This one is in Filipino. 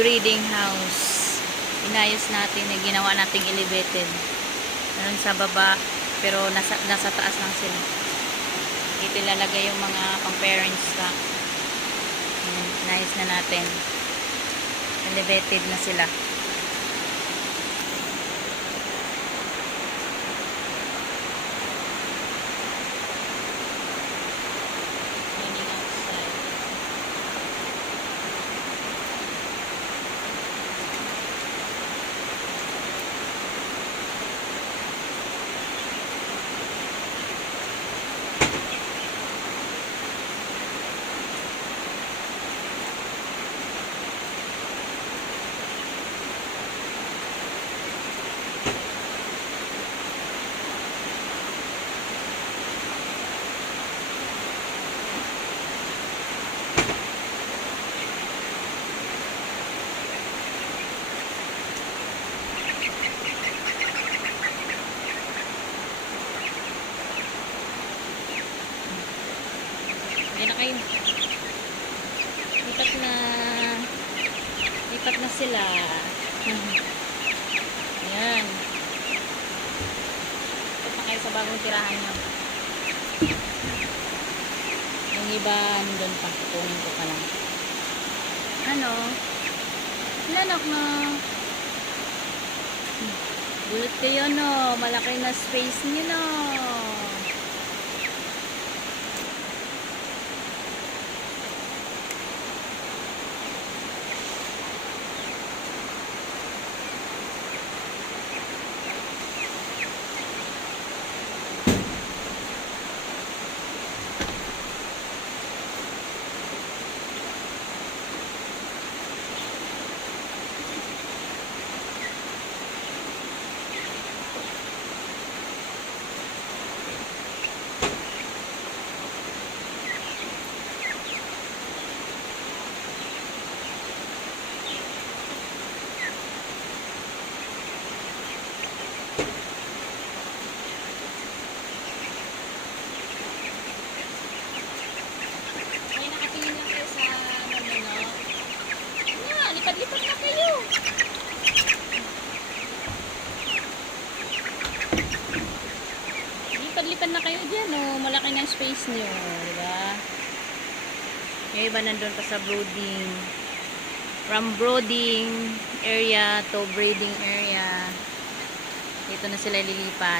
breeding house. Inayos natin, ginawa nating elevated. Meron sa baba, pero nasa taas lang sila. Dito ilalagay yung mga pang-parents stock. Inayos na natin. Elevated na sila. Yan na kayo. Lipat na sila. Ayan. Lipat na kayo sa bagong tirahan nyo. Yung iba, nandun pa. Kunin ko pa lang. Ano? Lanok na. Bulot kayo, no? Malaki na space nyo, no? Lipat-lipat na kayo. Lipat-lipat na kayo dyan, oh. Malaki na space nyo, diba? Yung iba nandun pa sa brooding. From brooding area to breeding area. Dito na sila lilipat.